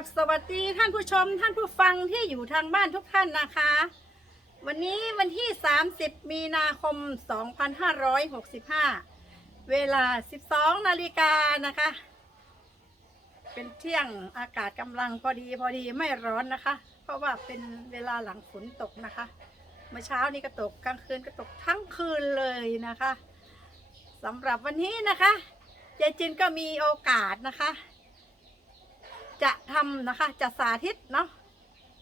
บสวัสดีท่านผู้ชม ท่านผู้ฟังที่อยู่ทางบ้านทุกท่านนะคะ วันนี้วันที่ 30 มีนาคม 2565 เวลา 12 นาฬิกานะคะ เป็นเที่ยงอากาศกำลังพอดีพอดีไม่ร้อนนะคะ เพราะว่าเป็นเวลาหลังฝนตกนะคะ เมื่อเช้านี้ก็ตกกลางคืนก็ตกทั้งคืนเลยนะคะสำหรับวันนี้นะคะยายจินก็มีโอกาสนะคะ จะทำนะคะจะสาธิตเนาะ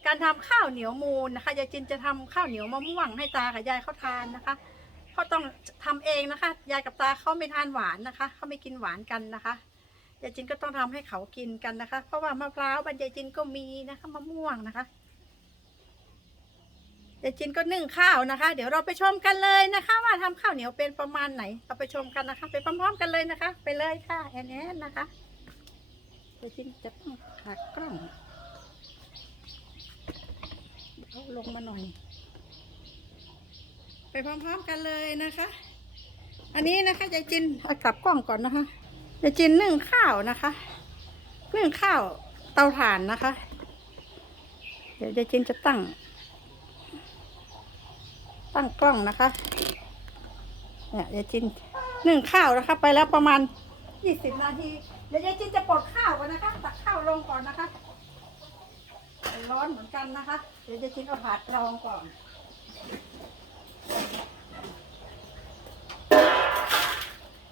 การทำข้าวเหนียวมูลนะคะยายจินจะทำข้าวเหนียวมะม่วงให้ตากับยายเขาทานนะคะเขาต้องทำเองนะคะ ยายกับตาเขาไม่ทานหวานนะคะเขาไม่กินหวานกันนะคะยายจินก็ต้องทำให้เขากินกันนะคะ เพราะว่ามะพร้าวบรรยายจินก็มีนะคะมะม่วงนะคะยายจินก็นึ่งข้าวนะคะ เดี๋ยวเราไปชมกันเลยนะคะ ว่าทำข้าวเหนียวเป็นประมาณไหนเราไปชมกันนะคะ ไปพร้อม ๆ กันเลยนะคะ ไปเลยค่ะแอนแอนนะคะ เดี๋ยจินจะต้องหักกล้องเอาลงมาหน่อย ไปพร้อมๆกันเลยนะคะ อันนี้นะคะยายจินเอากลับกล้องก่อนนะคะยายจินนึ่งข้าวนะคะ นึ่งข้าวเตาถ่านนะคะ เดี๋ยวยายจินจะตั้ง ตั้งกล้องนะคะ เนี่ยยายจินนึ่งข้าวนะคะ ไปแล้วประมาณยี่สิบนาที ดี๋ยวยายจินจะปลดข้าวก่อนนะคะ ตักข้าวลงก่อนนะคะ ร้อนเหมือนกันนะคะ เดี๋ยวยายจินเอาผัดรองก่อน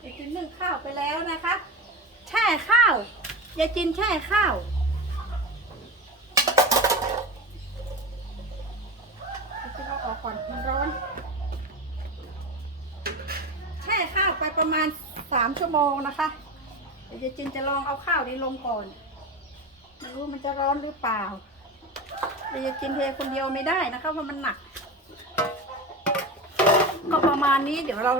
ยายจินนึ่งข้าวไปแล้วนะคะ แช่ข้าวยายจินแช่ข้าวยายจินเอาออกก่อนมันร้อน แช่ข้าวไปประมาณสามชั่วโมงนะคะ เดี๋ยวยายจินจะลองเอาข้าวนี้ลงก่อน ไม่รู้มันจะร้อนหรือเปล่าเดี๋ยวยายจินเทคนเดียวไม่ได้นะคะเพราะมันหนัก ก็ประมาณนี้เดี๋ยวเรา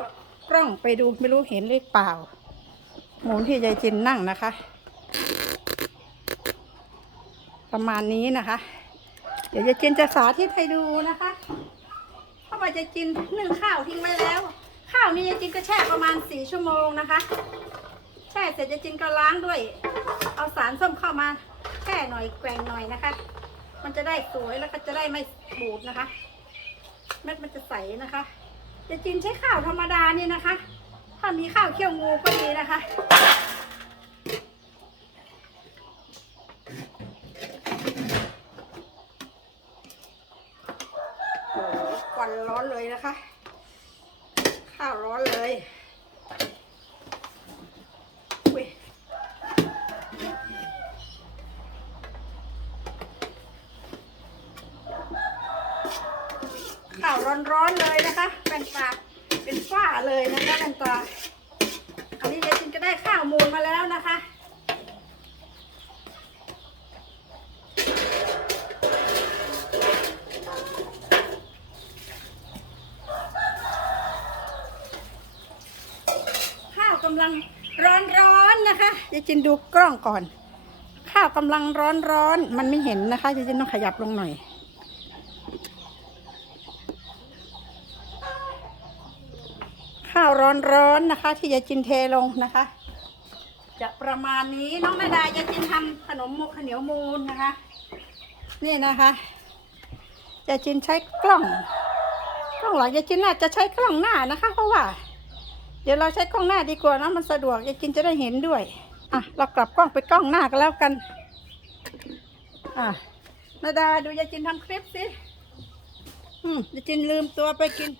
กล้องไปดูไม่รู้เห็นหรือเปล่า หมุนที่ยายจินนั่งนะคะ ประมาณนี้นะคะ เดี๋ยวยายจินจะสาธิตให้ดูนะคะ เพราะว่ายายจินนึ่งข้าวทิ้งไว้แล้ว ข้าวนี้ยายจินก็แช่ประมาณสี่ชั่วโมงนะคะ แช่เสร็จยายจินก็ล้างด้วย เอาสารส้มเข้ามาแช่หน่อยแกว่งหน่อยนะคะ มันจะได้สวยแล้วก็จะได้ไม่บูดนะคะเม็ดมันจะใสนะคะยายจินใช้ข้าวธรรมดานี่นะคะ ถ้ามีข้าวเคี่ยวงูก็ดีนะคะโอ้โหควันร้อนเลยนะคะ ข้าวร้อนเลยข้าวร้อนๆเลยนะคะเป็นตาเป็นฝ้าเลยนะคะเป็นตาอันนี้ยายจินก็ได้ข้าวมูลมาแล้วนะคะ ข้าวกำลังร้อนๆนะคะ ยจินดูกล้องก่อน ข้าวกำลังร้อนๆมันไม่เห็นนะคะยายจินต้องขยับลงหน่อยข้าวร้อนๆนะคะ ที่ยายจินเทลงนะคะ จะประมาณนี้น้องนาดายายจินทำขนมมกข้าวเหนียวมูนนะคะ นี่นะคะยายจินใช้กล้องกล้องหลังยายจินน่าจะใช้กล้องหน้านะคะ เพราะว่า เดี๋ยวเราใช้กล้องหน้าดีกว่านะมันสะดวกยายจินจะได้เห็นด้วย อะ เรากลับกล้องไปกล้องหน้ากันแล้วกัน อะนาดาดูยายจินทำคลิปสิ อืมยายจินลืมตัวไปกิน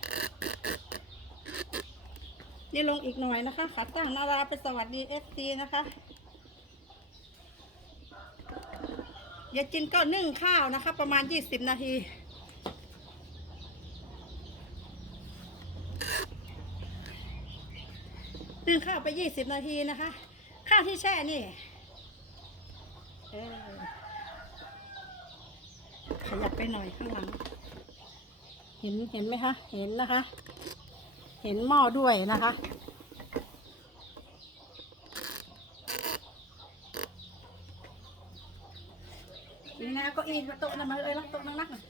นี่ลงอีกหน่อยนะคะขาตั้งนาราไปสวัสดีเอฟซีนะคะยายจินก็นึ่งข้าวนะคะ ประมาณยี่สิบนาทีนึ่งข้าวไปยี่สิบนาทีนะคะ ข้าวที่แช่นี่ เออ ขยับไปหน่อยข้างหลัง เห็นเห็นไหมคะ เห็นนะคะ เห็นหม้อด้วยนะคะ นี่นะเก็อีโต๊ะนั่นมาเอ้ยแล้วโต๊ะนั่งนั่งน่ะ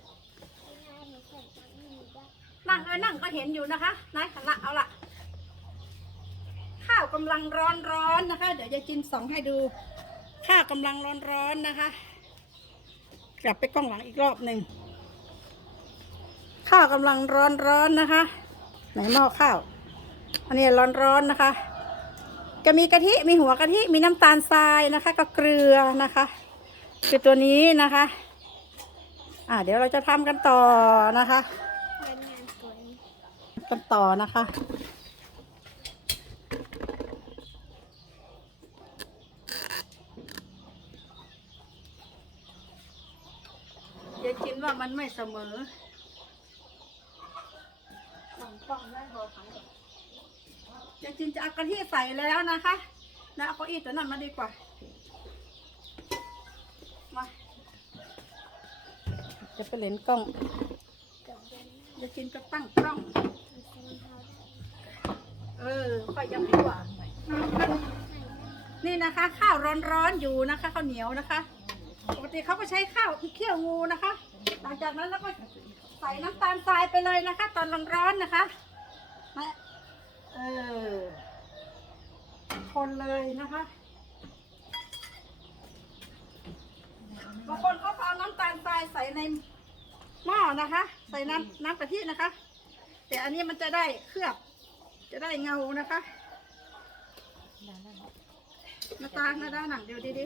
นั่งเอ้ยนั่งก็เห็นอยู่นะคะนายละเอาละ ข้าวกำลังร้อนร้อนๆนะคะ เดี๋ยวยายจินส่องให้ดูข้าวกำลังร้อนร้อนๆนะคะ กลับไปกล้องหลังอีกรอบหนึ่งข้าวกำลังร้อนๆนะคะ ไหนหม้อข้าว อันนี้ร้อนๆนะคะก็มีกะทิมีหัวกะทิมีน้ำตาลทรายนะคะ ก็เกลือนะคะคือตัวนี้นะคะ อ่าเดี๋ยวเราจะทำกันต่อนะคะเป็นงานสวยกันต่อนะคะ อย่าคิด ว่ามันไม่เสมอสองป้องได้พอครั้งอย่าจินจะเอากะทิใส่แล้วนะคะนะเอาเก้าอี้ตัวนั้นมาดีกว่า มา จะไปเล่นกล้องกับเบนอย่าจินจะตั้งกล้องเซนเทาเออค่อยยังดีกว่า นี่นะคะ ข้าวร้อนๆอยู่นะคะข้าวเหนียวนะคะ ปกติเขาก็ใช้ข้าวเคี่ยวงูนะคะ หลังจากนั้นเราก็ใส่น้ำตาลทรายไปเลยนะคะ ตอนร้อนๆนะคะนะเออคนเลยนะคะบางคนเขาก็เอาน้ำตาลทรายใส่ในหม้อนะคะ ใส่น้ำน้ำกะทินะคะ แต่อันนี้มันจะได้เคลือบ จะได้เงานะคะมาตาหน้าด้านหนังเดี๋ยวดี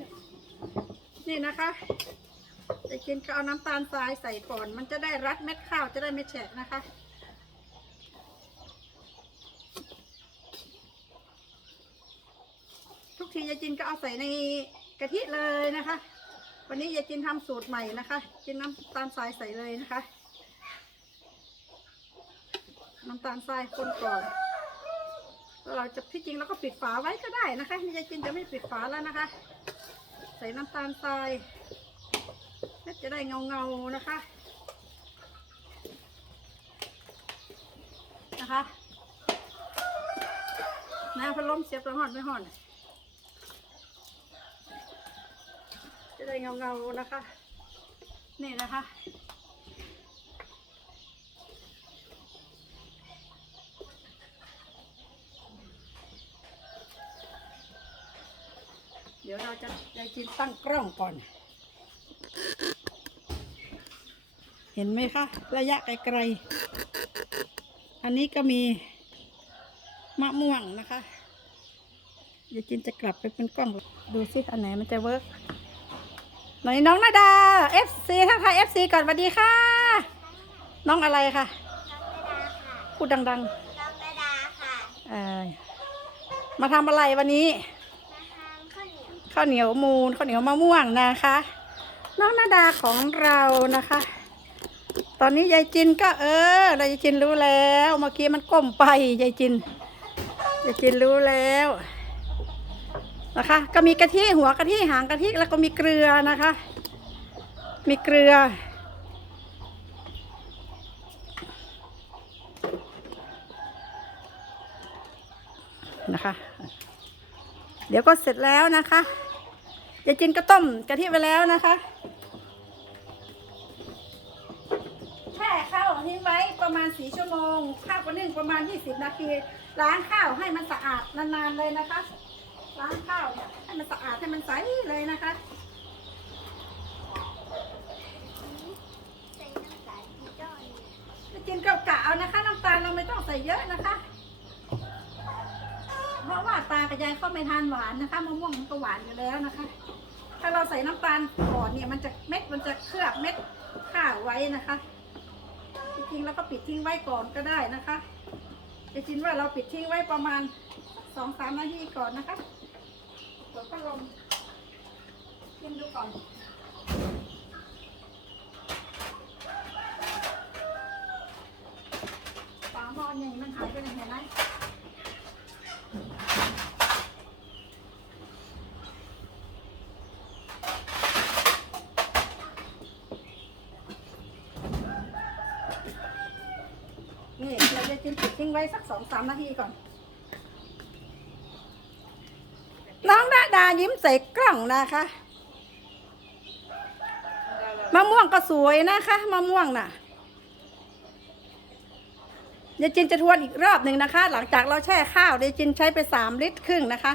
ๆนี่นะคะ จะกินก็เอาน้ำตาลทรายใส่ก่อน มันจะได้รัดเม็ดข้าวจะได้ไม่แฉะนะคะ ทุกทียายจินก็เอาใส่ในกะทิเลยนะคะ วันนี้ยายจินทำสูตรใหม่นะคะ กินน้ำตาลทรายใส่เลยนะคะ น้ำตาลทรายคนก่อนเราจะที่จริงเราก็ปิดฝาไว้ก็ได้นะคะยายจินจะไม่ปิดฝาแล้วนะคะ ใส่น้ำตาลทราย น่าจะได้เงาเงานะคะ นะคะน้ำพัดลมเสียบแล้วห่อนไม่ห่อน จะได้เงาเงานะคะ นี่นะคะเดี๋ยวเราจะยายจินตั้งกล้องก่อน เห็นไหมคะ ระยะไกลๆ อันนี้ก็มีมะม่วงนะคะยายจินจะกลับไปเป็นกล้อง ดูซิอันไหนมันจะเวิร์กไหนน้องนาดา FC ทักทาย FC ก่อนสวัสดีค่ะ น้องอะไรคะน้องเบดาค่ะพูดดังน้องเบดาค่ะๆเอ่อมาทำอะไรวันนี้มาทำข้าวเหนียวข้าวเหนียวมูนข้าวเหนียวมะม่วงนะคะ น้องนาดาของเรานะคะ ตอนนี้ยายจินก็เออยายจินรู้แล้ว เมื่อกี้มันก้มไปยายจินยายจินรู้แล้วนะคะ ก็มีกะทิหัวกะทิหางกะทิแล้วก็มีเกลือนะคะ มีเกลือ นะคะ เดี๋ยวก็เสร็จแล้วนะคะยายจินก็ต้มกะทิไปแล้วนะคะ แช่ข้าว ทิ้งไว้ประมาณสี่ชั่วโมง ข้าวก็นึ่งประมาณยี่สิบนาที ล้างข้าวให้มันสะอาดนานๆเลยนะคะ ล้างข้าวเนี่ยให้มันสะอาดให้มันใสเลยนะคะใส่น้ำตาลกี่ก้อนยายจินก็กะเอานะคะ น้ำตาลเราไม่ต้องใส่เยอะนะคะ เพราะว่าตากับยายเขาไม่ทานหวานนะคะมะม่วงมันก็หวานอยู่แล้วนะคะ ถ้าเราใส่น้ำตาลก่อนเนี่ยมันจะเม็ดมันจะเคลือบเม็ดข้าวไว้นะคะ จริงแล้วก็ปิดทิ้งไว้ก่อนก็ได้นะคะจะจินว่าเราปิดทิ้งไว้ประมาณสองสามนาทีก่อนนะคะเปิดพัดลมกินดูก่อนฝาหม้อนี่มันหายไปไหนเห็นไหมนี่เราจะ กินปิดทิ้งไว้สักสองสามนาทีก่อน น้องดาดายิ้มใส่กล้องนะคะมะม่วงก็สวยนะคะมะม่วงน่ะเดี๋ยวจินจะทวนอีกรอบหนึ่งนะคะ หลังจากเราแช่ข้าวเดี๋ยวจินใช้ไปสามลิตรครึ่งนะคะ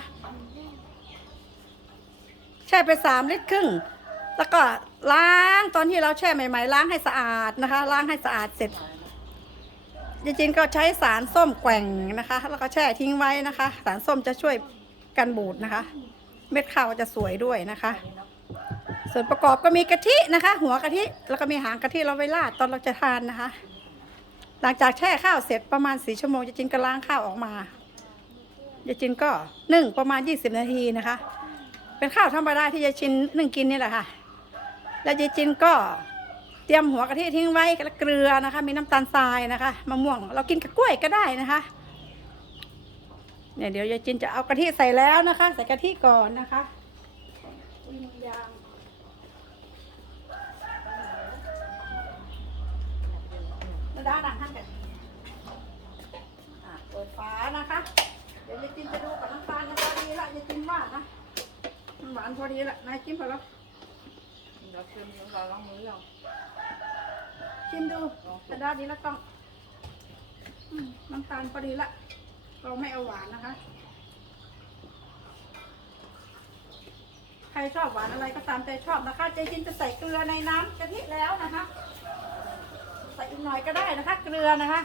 แช่ไปสามลิตรครึ่ง แล้วก็ล้างตอนที่เราแช่ใหม่ ๆ ล้างให้สะอาดนะคะ ล้างให้สะอาดเสร็จ จริงๆก็ใช้สารส้มแกว่งนะคะ แล้วก็แช่ทิ้งไว้นะคะ สารส้มจะช่วยกันบูดนะคะ เม็ดข้าวจะสวยด้วยนะคะ ส่วนประกอบก็มีกะทินะคะ หัวกะทิแล้วก็มีหางกะทิเราไว้ราดตอนเราจะทานนะคะ หลังจากแช่ข้าวเสร็จประมาณสี่ชั่วโมงยาจินก็ล้างข้าวออกมายายจินก็นึ่งประมาณ20นาทีนะคะ เป็นข้าวธรรมดาที่ยายจินนึ่งกินนี่แหละค่ะ แล้วยายจินก็ รียมหัวกะทิทิ้งไว้แล้วเกลือนะคะ มีน้ำตาลทรายนะคะมะม่วงเรากินกับกล้วยก็ได้นะคะเนี่ยเดี๋ยวยายจินจะเอากะทิใส่แล้วนะคะ ใส่กะทิก่อนนะคะอุ้ยมันยางแล้วด้านหลังท่านกันอะเปิดฝานะคะ เดี๋ยวยายจินจะดูกับน้ำตาลน้ำตาลดีละยายจินว่านะมันหวานพอดีละนายจิ้มพอแล้วเดี๋ยวคืนนี้เราล้างมือเรา ชิมดูแต่ด้านนี้แล้วต้องอืมน้ำตาลพอดีละ เราไม่เอาหวานนะคะ ใครชอบหวานอะไรก็ตามใจชอบนะคะเจจินจะใส่เกลือในน้ำกะทิแล้วนะคะ ใส่อีกหน่อยก็ได้นะคะ เกลือนะคะ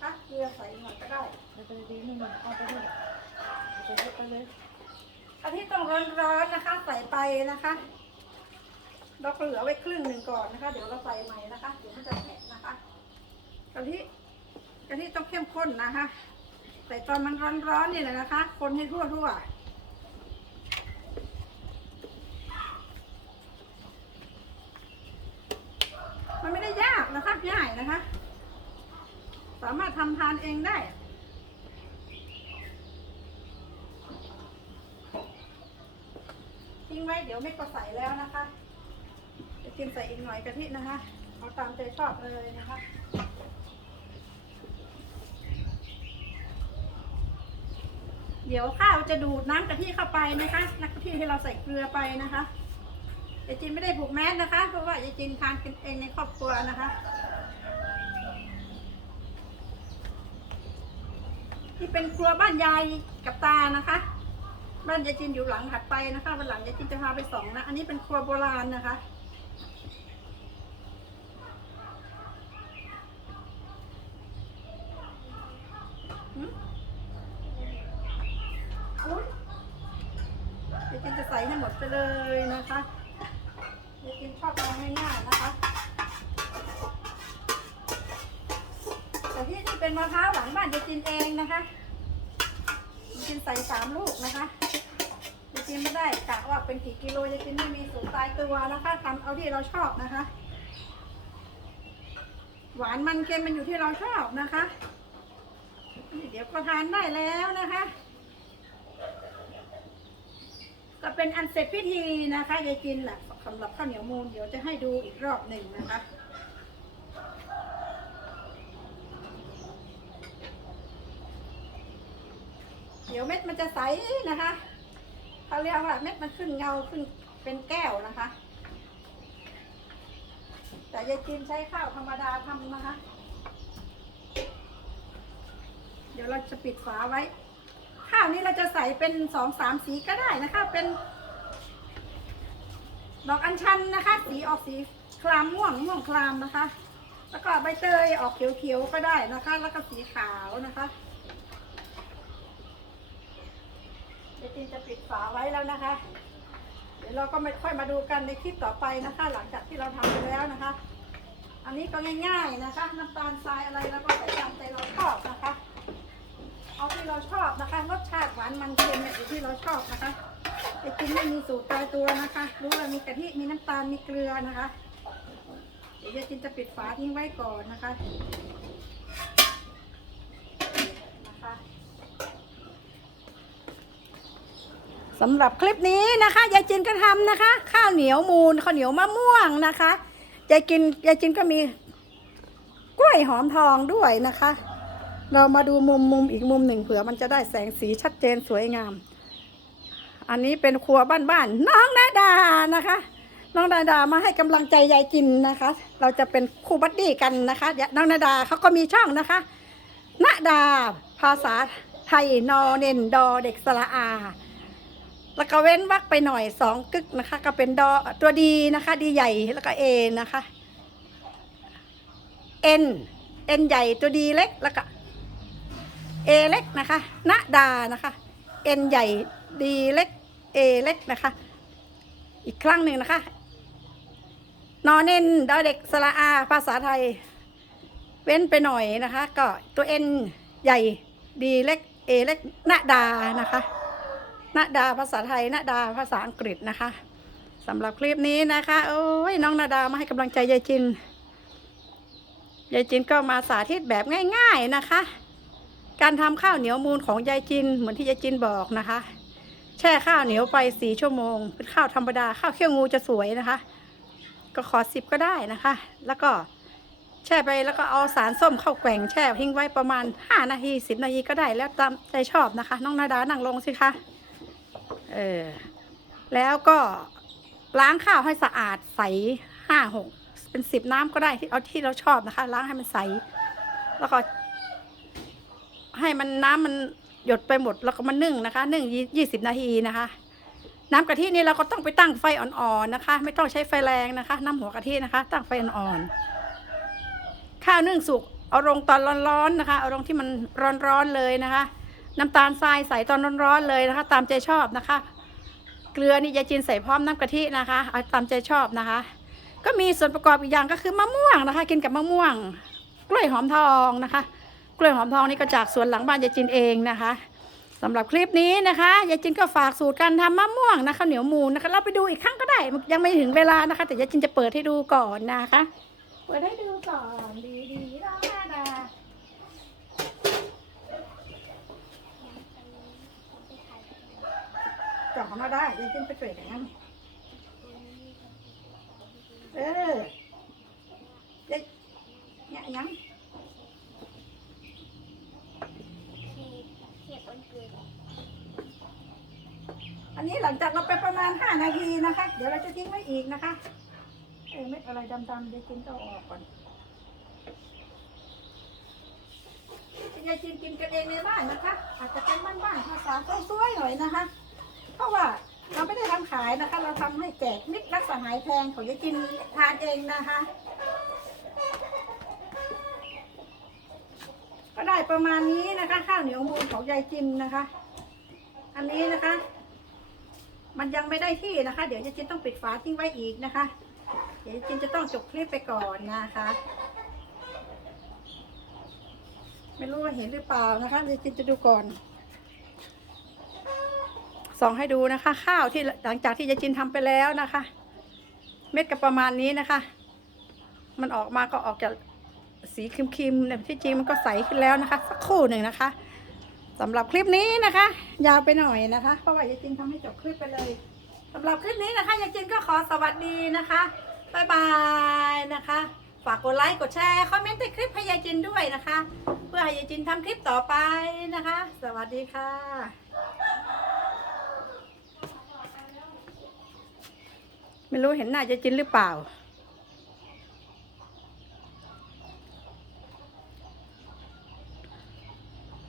ค่ะเกลือใส่อีกหน่อยก็ได้เดี๋ยวไปดีนี่มันเอาไปเลยไปเลยไปเลยกะทิต้องร้อนๆนะคะ ใส่ไปนะคะ เราก็เหลือไว้ครึ่งหนึ่งก่อนนะคะ เดี๋ยวเราใส่ใหม่นะคะ เดี๋ยวมันจะแข็งนะคะกะทิกะทิต้องเข้มข้นนะคะ ใส่ตอนมันร้อนๆนี่แหละนะคะ คนให้ทั่วๆมันไม่ได้ยากนะคะง่ายนะคะ สามารถทำทานเองได้ ทิ้งไว้เดี๋ยวไม่ก็ใส่แล้วนะคะจะ กินใส่อีกหน่อยกะทินะคะ เอาตามใจชอบเลยนะคะเดี๋ยวข้าวจะดูดน้ำกะทิเข้าไปนะคะน้ำกะทิที่เราใส่เกลือไปนะคะยายจินไม่ได้ผูกแมสนะคะ เพราะว่ายายจินทานกันเองในครอบครัวนะคะ ที่เป็นครัวบ้านยายกับตานะคะ บ้านยายจินอยู่หลังถัดไปนะคะวันหลังยายจินจะพาไปสองนะ อันนี้เป็นครัวโบราณนะคะ หืมอุ๊ยยายจินจะใส่ให้หมดไป เลยนะคะยายจินชอบเอาง่ายๆนะคะ แต่ที่นี่เป็นมะพร้าวหลังบ้านยายจินเองนะคะกินใส่สามลูกนะคะจะกินไม่ได้กะว่าเป็นกี่กิโลจะกินไม่มีสูตรตายตัวนะคะทำเอาที่เราชอบนะคะ หวานมันเค็มมันอยู่ที่เราชอบนะคะ เดี๋ยวก็ทานได้แล้วนะคะ ก็เป็นอันเสร็จพิธีนะคะยายจินแหละสำหรับข้าวเหนียวมูนเดี๋ยวจะให้ดูอีกรอบหนึ่งนะคะเดี๋ยวเม็ดมันจะใสนะคะเขาเรียกว่าเม็ดมันขึ้นเงาขึ้นเป็นแก้วนะคะ แต่ยายจีนใช้ข้าวธรรมดาทำนะคะ เดี๋ยวเราจะปิดฝาไว้ ข้าวนี้เราจะใส่เป็นสองสามสีก็ได้นะคะ เป็นดอกอัญชันนะคะ สีออกสีครามม่วงม่วงครามนะคะ แล้วก็ใบเตยออกเขียวๆก็ได้นะคะ แล้วก็สีขาวนะคะเดี๋ยวจีนจะปิดฝาไว้แล้วนะคะ เดี๋ยวเราก็ไม่ค่อยมาดูกันในคลิปต่อไปนะคะ หลังจากที่เราทำไปแล้วนะคะ อันนี้ก็ง่าย ๆนะคะ น้ำตาลทรายอะไรแล้วก็ใส่ตามใจเราชอบนะคะ เอาที่เราชอบนะคะรสชาติหวานมันเค็มเนี่ยอยู่ที่เราชอบนะคะไปกินไม่มีสูตรตายตัวนะคะ รู้ว่ามีกะทิมีน้ำตาลมีเกลือนะคะ เดี๋ยวยายจินจะปิดฝาทิ้งไว้ก่อนนะคะนะคะสำหรับคลิปนี้นะคะยายจินก็ทำนะคะ ข้าวเหนียวมูนข้าวเหนียวมะม่วงนะคะยายกินยายจินก็มีกล้วยหอมทองด้วยนะคะ เรามาดูมุมมุมอีกมุมหนึ่งเผื่อมันจะได้แสงสีชัดเจนสวยงาม อันนี้เป็นครัวบ้านๆน้องนาดานะคะ น้องนาดามาให้กำลังใจยายจินนะคะ เราจะเป็นคู่บัดดี้กันนะคะน้องนาดาเขาก็มีช่องนะคะนาดา ภาษาไทยนอเนนดอเด็กสระอา แล้วก็เว้นวรรคไปหน่อยสองกึกนะคะ ก็เป็นดอตัวดีนะคะ ดีใหญ่แล้วก็เอนะคะเอ็นเอ็นใหญ่ตัวดีเล็กแล้วก็ เอเล็กนะคะณดานะคะเอ็นใหญ่ดีเล็กเอเล็กนะคะ อีกครั้งหนึ่งนะคะนอนเน้นดอเด็กสระอา ภาษาไทย เว้นไปหน่อยนะคะ ก็ตัวเอ็นใหญ่ดีเล็กเอเล็กณดานะคะณดาภาษาไทยณดาภาษาอังกฤษนะคะสำหรับคลิปนี้นะคะ โอ้ยน้องนาดามาให้กำลังใจยายจินยายจินก็มาสาธิตแบบง่าย ๆนะคะ การทำข้าวเหนียวมูลของยายจินเหมือนที่ยายจินบอกนะคะ แช่ข้าวเหนียวไปสี่ชั่วโมง เป็นข้าวธรรมดาข้าวเคี่ยวงูจะสวยนะคะ ก็ขอสิบก็ได้นะคะ แล้วก็แช่ไปแล้วก็เอาสารส้มเข้าแกว่งแช่ทิ้งไว้ประมาณห้านาทีสิบนาทีก็ได้แล้วตามใจชอบนะคะ น้องนาดานั่งลงสิคะเออแล้วก็ล้างข้าวให้สะอาดใสห้าหกเป็นสิบน้ำก็ได้ที่เอาที่เราชอบนะคะ ล้างให้มันใส แล้วก็ ให้มันน้ำมันหยดไปหมดแล้วก็มานึ่งนะคะ นึ่งยี่สิบนาทีนะคะ น้ำกะทินี่เราก็ต้องไปตั้งไฟอ่อนๆนะคะ ไม่ต้องใช้ไฟแรงนะคะ น้ำหัวกะทินะคะ ตั้งไฟอ่อนๆข้าวนึ่งสุกเอาลงตอนร้อนๆนะคะ เอาลงที่มันร้อนๆเลยนะคะ น้ำตาลทรายใส่ตอนร้อนๆเลยนะคะ ตามใจชอบนะคะ เกลือนี่ยายจินใส่พร้อมน้ำกะทินะคะเอาตามใจชอบนะคะ ก็มีส่วนประกอบอีกอย่างก็คือมะม่วงนะคะ กินกับมะม่วง กล้วยหอมทองนะคะ กล้วยหอมทองนี่ก็จากสวนหลังบ้านยายจินเองนะคะสำหรับคลิปนี้นะคะยายจินก็ฝากสูตรการทำมะม่วงนะคะข้าวเหนียวมูนนะคะ เราไปดูอีกครั้งก็ได้ยังไม่ถึงเวลานะคะ แต่ยายจินจะเปิดให้ดูก่อนนะคะ เปิดให้ดูก่อนดีดีๆน้องนาดาจ่อมาได้ยายจินไปเปิดอย่างนั้นเออยายเนี่ยยัง เค้กวันเกิด อันนี้หลังจากเราไปประมาณ 5 นาทีนะคะ เดี๋ยวเราจะทิ้งไว้ อีกนะคะเอ้ยเม็ดอะไรดำๆเดี๋ยวกินก็อออกก่อนยายจินกินกันเองในบ้านนะคะ อาจจะเป็นบ้านๆภาษาสวยๆหน่อยนะคะ เพราะว่าเราไม่ได้ทำขายนะคะ เราทำให้แจกมิตรรักสหายแพงของยายจินทานเองนะคะ ก็ได้ประมาณนี้นะคะ ข้าวเหนียวมูลของยายจินนะคะ อันนี้นะคะ มันยังไม่ได้ที่นะคะ เดี๋ยวยายจินต้องปิดฝาทิ้งไว้อีกนะคะ เดี๋ยวยาจินจะต้องจบคลิปไปก่อนนะคะ ไม่รู้ว่าเห็นหรือเปล่านะคะยายจินจะดูก่อนส่องให้ดูนะคะ ข้าวที่หลังจากที่ยายจินทำไปแล้วนะคะ เม็ดก็ประมาณนี้นะคะ มันออกมาก็ออกจากสีครีมๆเนี่ยที่จริงมันก็ใสขึ้นแล้วนะคะ สักครู่หนึ่งนะคะ สำหรับคลิปนี้นะคะ ยาวไปหน่อยนะคะ เพราะว่ายายจินทำให้จบคลิปไปเลยสำหรับคลิปนี้นะคะยายจินก็ขอสวัสดีนะคะบายบายนะคะ ฝากกดไลค์กดแชร์คอมเมนต์ใต้คลิปให้ยายจินด้วยนะคะ เพื่อให้ยายจินทำคลิปต่อไปนะคะ สวัสดีค่ะไม่รู้เห็นหน้ายายจินหรือเปล่า